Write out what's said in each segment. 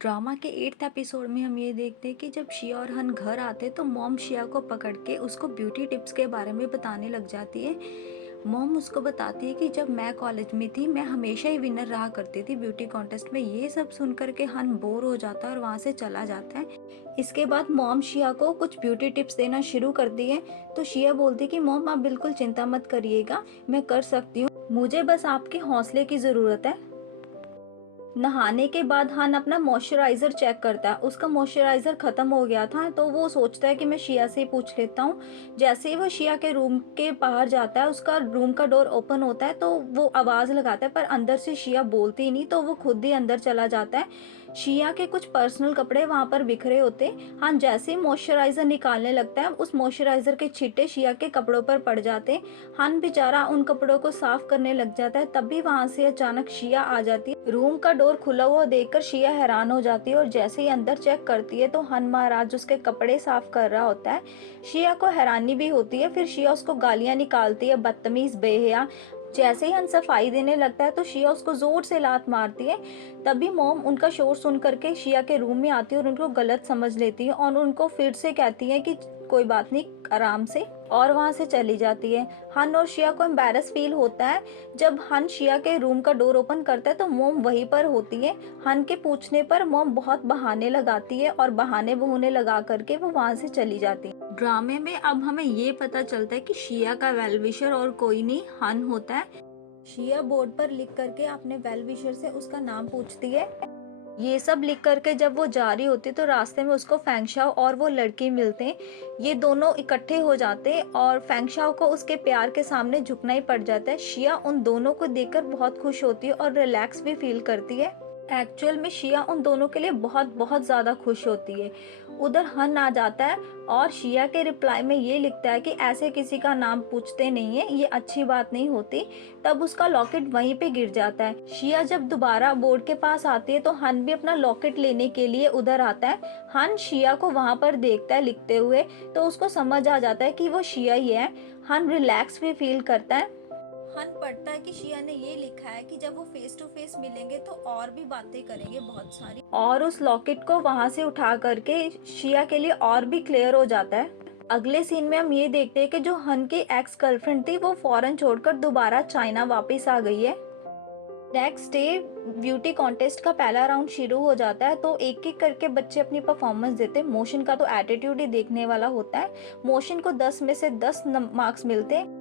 Drama के 8th episode में हम ये देखते हैं कि जब शिया और हन घर आते हैं तो मॉम शिया को पकड़ के उसको ब्यूटी टिप्स के बारे में बताने लग जाती है। मॉम उसको बताती है कि जब मैं कॉलेज में थी मैं हमेशा ही विनर रहा करती थी ब्यूटी कॉन्टेस्ट में। ये सब सुन कर के हन बोर हो जाता है और वहाँ से चला जाता है। इसके बाद मॉम शिया को कुछ ब्यूटी टिप्स देना शुरू करती है। तो शिया बोलती है कि मॉम आप बिल्कुल चिंता मत करिएगा, मैं कर सकती हूँ, मुझे बस आपके हौसले की ज़रूरत है। नहाने के बाद हन अपना मॉइस्चराइज़र चेक करता है। उसका मॉइस्चराइज़र ख़त्म हो गया था तो वो सोचता है कि मैं शिया से ही पूछ लेता हूँ। जैसे ही वो शिया के रूम के बाहर जाता है, उसका रूम का डोर ओपन होता है तो वो आवाज़ लगाता है, पर अंदर से शिया बोलती ही नहीं, तो वो खुद ही अंदर चला जाता है। शिया के कुछ पर्सनल कपड़े वहाँ पर बिखरे होते हैं। हाँ, जैसे ही मॉइस्चराइज़र निकालने लगता है उस मॉइस्चराइज़र के छिट्टे शिया के कपड़ों पर पड़ जाते हैं। हन बेचारा उन कपड़ों को साफ करने लग जाता है, तभी वहाँ से अचानक शिया आ जाती है। रूम का डोर खुला हुआ देखकर शिया हैरान हो जाती है और जैसे ही अंदर चेक करती है तो हन महाराज उसके कपड़े साफ कर रहा होता है। शिया को हैरानी भी होती है, फिर शिया उसको गालियां निकालती है, बदतमीज, बेहया। जैसे ही हन सफाई देने लगता है तो शिया उसको जोर से लात मारती है। तभी मॉम उनका शोर सुन करके शिया के रूम में आती है और उनको गलत समझ लेती है और उनको फिर से कहती है कि कोई बात नहीं, आराम से, और वहाँ से चली जाती है। हन और शिया को एम्बैरस फील होता है। जब हन शिया के रूम का डोर ओपन करता है तो मोम वहीं पर होती है। हन के पूछने पर मोम बहुत बहाने लगाती है और बहाने बहूने लगा करके वो वहाँ से चली जाती है। ड्रामे में अब हमें ये पता चलता है कि शिया का वेल विशर और कोई नहीं, हन होता है। शिया बोर्ड पर लिख करके अपने वेल विशर से उसका नाम पूछती है। ये सब लिख करके जब वो जा रही होती तो रास्ते में उसको फेंगशाओ और वो लड़की मिलते हैं। ये दोनों इकट्ठे हो जाते हैं और फेंगशाओ को उसके प्यार के सामने झुकना ही पड़ जाता है। शिया उन दोनों को देखकर बहुत खुश होती है और रिलैक्स भी फील करती है। एक्चुअल में शिया उन दोनों के लिए बहुत बहुत ज़्यादा खुश होती है। उधर हन आ जाता है और शिया के रिप्लाई में ये लिखता है कि ऐसे किसी का नाम पूछते नहीं है, ये अच्छी बात नहीं होती। तब उसका लॉकेट वहीं पे गिर जाता है। शिया जब दोबारा बोर्ड के पास आती है तो हन भी अपना लॉकेट लेने के लिए उधर आता है। हन शिया को वहाँ पर देखता है लिखते हुए, तो उसको समझ आ जाता है कि वो शिया ही है। हन रिलैक्स भी फील करता है। हन पढ़ता है कि शिया ने ये लिखा है कि जब वो फेस टू फेस मिलेंगे तो और भी बातें करेंगे बहुत सारी, और उस लॉकेट को वहां से उठा करके शिया के लिए और भी क्लियर हो जाता है। अगले सीन में हम ये देखते हैं कि जो हन की एक्स गर्लफ्रेंड थी वो फॉरेन छोड़कर दोबारा चाइना वापस आ गई है। नेक्स्ट डे ब्यूटी कॉन्टेस्ट का पहला राउंड शुरू हो जाता है तो एक एक करके बच्चे अपनी परफॉर्मेंस देते हैं। मोशन का तो एटीट्यूड ही देखने वाला होता है। मोशन को 10 में से 10 मार्क्स मिलते हैं।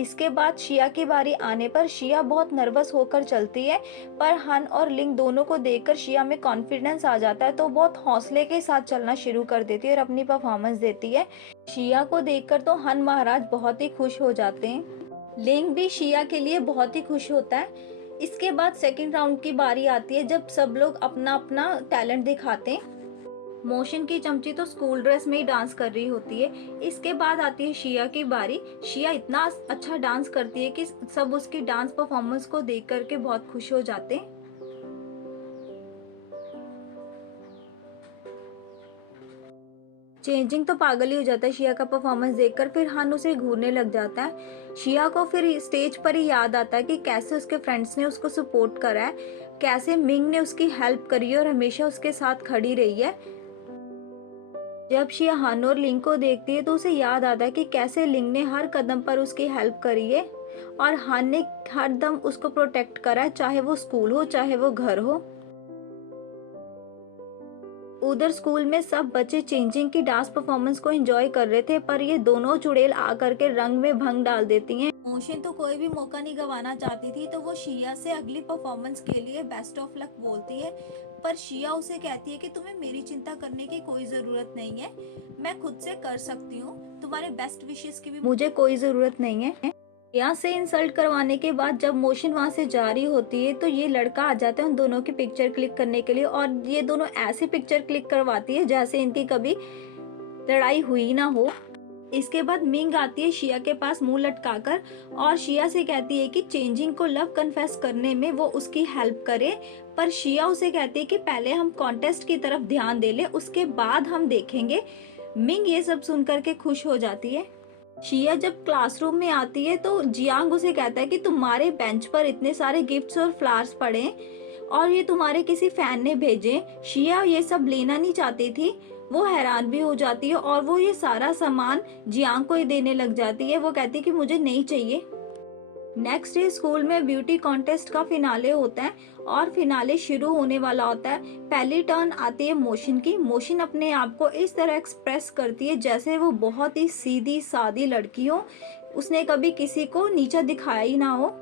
इसके बाद शिया की बारी आने पर शिया बहुत नर्वस होकर चलती है, पर हन और लिंग दोनों को देखकर शिया में कॉन्फिडेंस आ जाता है तो बहुत हौसले के साथ चलना शुरू कर देती है और अपनी परफॉर्मेंस देती है। शिया को देखकर तो हन महाराज बहुत ही खुश हो जाते हैं। लिंग भी शिया के लिए बहुत ही खुश होता है। इसके बाद सेकंड राउंड की बारी आती है जब सब लोग अपना अपना टैलेंट दिखाते हैं। मोशन की चमची तो स्कूल ड्रेस में ही डांस कर रही होती है। इसके बाद आती है शिया की बारी। शिया इतना अच्छा डांस करती है कि सब उसकी डांस परफॉर्मेंस को देख करके बहुत खुश हो जाते हैं। चेंजिंग तो पागल ही हो जाता है शिया का परफॉर्मेंस देखकर, फिर हन उसे घूरने लग जाता है। शिया को फिर स्टेज पर ही याद आता है कि कैसे उसके फ्रेंड्स ने उसको सपोर्ट करा है, कैसे मिंग ने उसकी हेल्प करी है और हमेशा उसके साथ खड़ी रही है। जब शिया हन और लिंग को देखती है तो उसे याद आता है कि कैसे लिंग ने हर कदम पर उसकी हेल्प करी है और हन ने हर दम उसको प्रोटेक्ट करा है, चाहे वो स्कूल हो चाहे वो घर हो। उधर स्कूल में सब बच्चे चेंजिंग की डांस परफॉर्मेंस को एंजॉय कर रहे थे, पर ये दोनों चुड़ैल आकर के रंग में भंग डाल देती हैं। मोशन तो कोई भी मौका नहीं गंवाना चाहती थी तो वो शिया से अगली परफॉर्मेंस के लिए बेस्ट ऑफ लक बोलती है, पर शिया उसे कहती है कि तुम्हें मेरी चिंता करने की कोई जरूरत नहीं है, मैं खुद से कर सकती हूँ, तुम्हारे बेस्ट विशेस की भी मुझे कोई जरूरत नहीं है। यहाँ से इंसल्ट करवाने के बाद जब मोशन वहां से जा रही होती है तो ये लड़का आ जाता है उन दोनों की पिक्चर क्लिक करने के लिए, और ये दोनों ऐसी पिक्चर क्लिक करवाती है जैसे इनकी कभी लड़ाई हुई ना हो। इसके बाद मिंग आती है शिया के पास मुंह लटकाकर और शिया से कहती है कि चेंजिंग को लव कन्फेस करने में वो उसकी हेल्प करे, पर शिया उसे कहती है कि पहले हम कॉन्टेस्ट की तरफ ध्यान दे ले, उसके बाद हम देखेंगे। मिंग ये सब सुनकर के खुश हो जाती है। शिया जब क्लासरूम में आती है तो जियांग उसे कहता है कि तुम्हारे बेंच पर इतने सारे गिफ्ट्स और फ्लावर्स पड़े हैं और ये तुम्हारे किसी फैन ने भेजे। शिया ये सब लेना नहीं चाहती थी, वो हैरान भी हो जाती है और वो ये सारा सामान जियांग को ही देने लग जाती है। वो कहती है कि मुझे नहीं चाहिए। नेक्स्ट डे स्कूल में ब्यूटी कॉन्टेस्ट का फिनाले होता है और फिनाले शुरू होने वाला होता है। पहली टर्न आती है मोशन की। मोशन अपने आप को इस तरह एक्सप्रेस करती है जैसे वो बहुत ही सीधी सादी लड़की हो, उसने कभी किसी को नीचा दिखाया ही ना हो।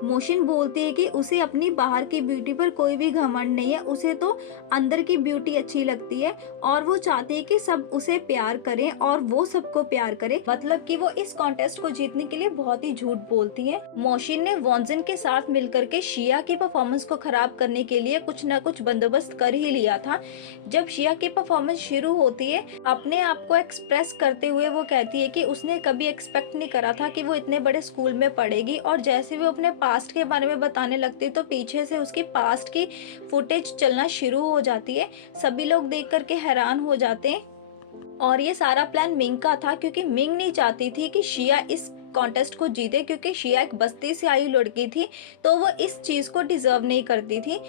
मोशन बोलती है कि उसे अपनी बाहर की ब्यूटी पर कोई भी घमंड नहीं है, उसे तो अंदर की ब्यूटी अच्छी लगती है और वो चाहती है कि सब उसे प्यार करें और वो सबको प्यार करे। मतलब कि वो इस कॉन्टेस्ट को जीतने के लिए बहुत ही झूठ बोलती है। मोशिन ने वॉन्जिन के साथ मिलकर के शिया की परफॉर्मेंस को खराब करने के लिए कुछ न कुछ बंदोबस्त कर ही लिया था। जब शिया की परफॉर्मेंस शुरू होती है, अपने आप को एक्सप्रेस करते हुए वो कहती है कि उसने कभी एक्सपेक्ट नहीं करा था कि वो इतने बड़े स्कूल में पढ़ेगी। और जैसे वो अपने पास्ट के बारे में बताने लगती तो पीछे से उसकी पास्ट की फुटेज चलना शुरू हो जाती है। सभी लोग देख करके हैरान हो जाते हैं। और ये सारा प्लान मिंग का था, क्योंकि मिंग नहीं चाहती थी कि शिया इस कॉन्टेस्ट को जीते, क्योंकि शिया एक बस्ती से आई लड़की थी तो वो इस चीज को डिजर्व नहीं करती थी।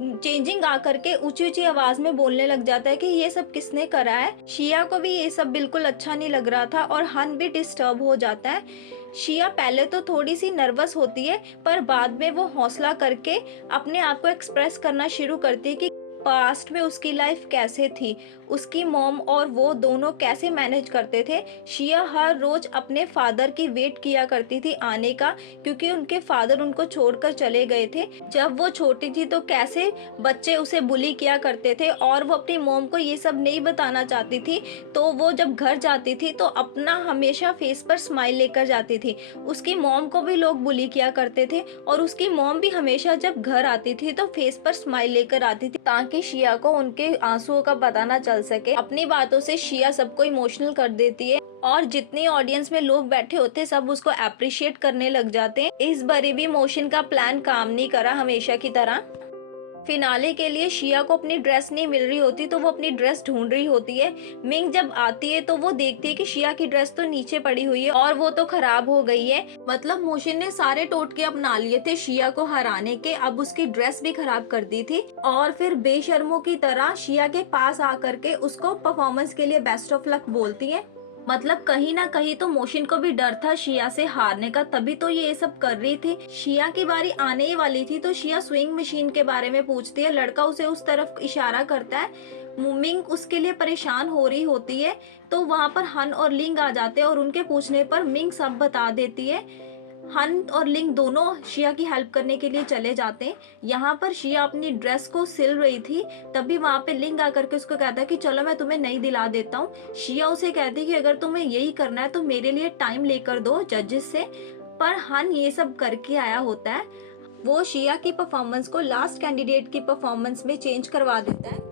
चेंजिंग आकर के ऊंची ऊंची आवाज में बोलने लग जाता है कि ये सब किसने करा है। शिया को भी ये सब बिल्कुल अच्छा नहीं लग रहा था और हन भी डिस्टर्ब हो जाता है। शिया पहले तो थोड़ी सी नर्वस होती है, पर बाद में वो हौसला करके अपने आप को एक्सप्रेस करना शुरू करती है कि पास्ट में उसकी लाइफ कैसे थी, उसकी मॉम और वो दोनों कैसे मैनेज करते थे। शिया हर रोज अपने फादर की वेट किया करती थी आने का, क्योंकि उनके फादर उनको छोड़कर चले गए थे जब वो छोटी थी। तो कैसे बच्चे उसे बुली किया करते थे और वो अपनी मॉम को ये सब नहीं बताना चाहती थी। तो वो जब घर जाती थी तो अपना हमेशा फेस पर स्माइल लेकर जाती थी। उसकी मॉम को भी लोग बुली किया करते थे और उसकी मॉम भी हमेशा जब घर आती थी तो फेस पर स्माइल लेकर आती थी, ताकि शिया को उनके आंसुओं का पता ना चल सके। अपनी बातों से शिया सबको इमोशनल कर देती है और जितनी ऑडियंस में लोग बैठे होते सब उसको अप्रिशिएट करने लग जाते हैं। इस बारी भी मोशन का प्लान काम नहीं करा हमेशा की तरह। फिनाले के लिए शिया को अपनी ड्रेस नहीं मिल रही होती तो वो अपनी ड्रेस ढूंढ रही होती है। मिंग जब आती है तो वो देखती है कि शिया की ड्रेस तो नीचे पड़ी हुई है और वो तो खराब हो गई है। मतलब मोशन ने सारे टोटके अपना लिए थे शिया को हराने के, अब उसकी ड्रेस भी खराब कर दी थी। और फिर बेशर्मों की तरह शिया के पास आकर के उसको परफॉर्मेंस के लिए बेस्ट ऑफ लक बोलती है। मतलब कहीं ना कहीं तो मोशन को भी डर था शिया से हारने का, तभी तो ये सब कर रही थी। शिया की बारी आने ही वाली थी तो शिया स्विंग मशीन के बारे में पूछती है। लड़का उसे उस तरफ इशारा करता है। मिंग उसके लिए परेशान हो रही होती है तो वहां पर हन और लिंग आ जाते हैं और उनके पूछने पर मिंग सब बता देती है। हन और लिंग दोनों शिया की हेल्प करने के लिए चले जाते हैं। यहाँ पर शिया अपनी ड्रेस को सिल रही थी, तभी वहां पे लिंग आकर के उसको कहता है कि चलो मैं तुम्हें नई दिला देता हूँ। शिया उसे कहती है कि अगर तुम्हें यही करना है तो मेरे लिए टाइम लेकर दो जजेस से। पर हन ये सब करके आया होता है, वो शिया की परफॉर्मेंस को लास्ट कैंडिडेट की परफॉर्मेंस में चेंज करवा देता है।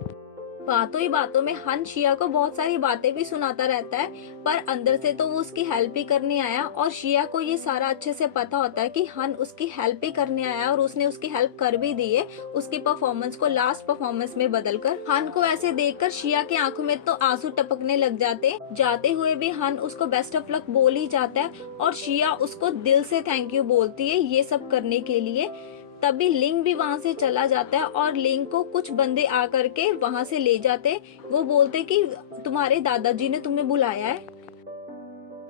बातों ही बातों में हन शिया को बहुत सारी बातें भी सुनाता रहता है, पर अंदर से तो वो उसकी हेल्प ही करने आया और शिया को ये सारा अच्छे से पता होता है कि हन उसकी हेल्प ही करने आया और उसने उसकी हेल्प कर भी दी है उसकी परफॉर्मेंस को लास्ट परफॉर्मेंस में बदलकर। हन को ऐसे देखकर शिया की आंखों में तो आंसू टपकने लग जाते। जाते हुए भी हन उसको बेस्ट ऑफ लक बोल ही जाता है और शिया उसको दिल से थैंक यू बोलती है ये सब करने के लिए। तभी लिंग भी वहां से चला जाता है और लिंग को कुछ बंदे आकर के वहां से ले जाते। वो बोलते कि तुम्हारे दादाजी ने तुम्हें बुलाया है।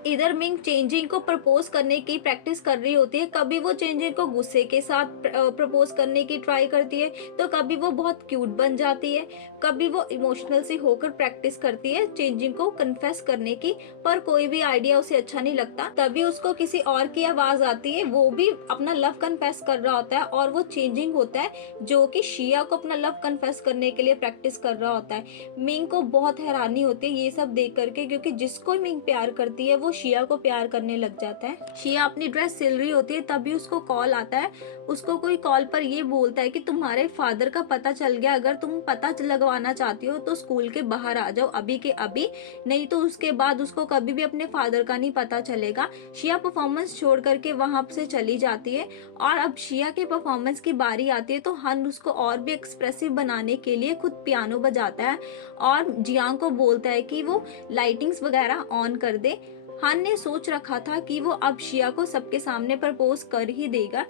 इधर मिंग चेंजिंग को प्रपोज करने की प्रैक्टिस कर रही होती है। कभी वो चेंजिंग को गुस्से के साथ प्रपोज करने की ट्राई करती है तो कभी वो बहुत क्यूट बन जाती है, कभी वो इमोशनल सी होकर प्रैक्टिस करती है चेंजिंग को कन्फेस करने की। पर कोई भी आइडिया उसे अच्छा नहीं लगता। तभी उसको किसी और की आवाज आती है, वो भी अपना लव कन्फेस कर रहा होता है और वो चेंजिंग होता है जो कि शिया को अपना लव कन्फेस करने के लिए प्रैक्टिस कर रहा होता है। मिंग को बहुत हैरानी होती है ये सब देख करके, क्योंकि जिसको मिंग प्यार करती है वो शिया को प्यार करने लग जाता है। शिया अपनी ड्रेस सिल रही होती है तभी उसको कॉल आता है। उसको कोई कॉल पर ये बोलता है कि तुम्हारे फादर का पता चल गया, अगर तुम पता लगवाना चाहती हो तो स्कूल के बाहर आ जाओ अभी के अभी, नहीं तो उसके बाद उसको कभी भी अपने फादर का नहीं पता चलेगा। शिया परफॉर्मेंस छोड़ करके वहां से चली जाती है और अब शिया के परफॉर्मेंस की बारी आती है तो हन उसको और भी एक्सप्रेसिव बनाने के लिए खुद पियानो बजाता है और जियांग को बोलता है कि वो लाइटिंग्स वगैरह ऑन कर दे। हन ने सोच रखा था कि वो अब शिया को सबके सामने प्रपोज कर ही देगा।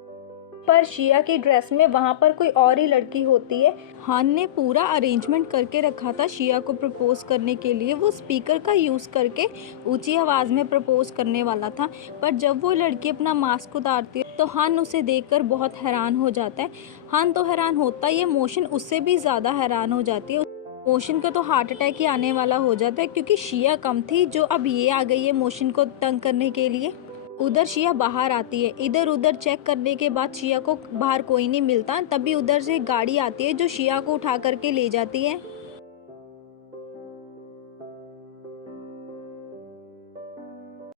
पर शिया की ड्रेस में वहाँ पर कोई और ही लड़की होती है। हान ने पूरा अरेंजमेंट करके रखा था शिया को प्रपोज करने के लिए। वो स्पीकर का यूज़ करके ऊंची आवाज़ में प्रपोज करने वाला था, पर जब वो लड़की अपना मास्क उतारती है तो हान उसे देखकर बहुत हैरान हो जाता है। हान तो हैरान होता है, ये मोशन उससे भी ज़्यादा हैरान हो जाती है। मोशन को तो हार्ट अटैक ही आने वाला हो जाता है, क्योंकि शिया कम थी जो अब ये आ गई है मोशन को तंग करने के लिए। उधर शिया बाहर आती है। इधर उधर चेक करने के बाद शिया को बाहर कोई नहीं मिलता। तभी उधर से गाड़ी आती है जो शिया को उठा करके ले जाती है।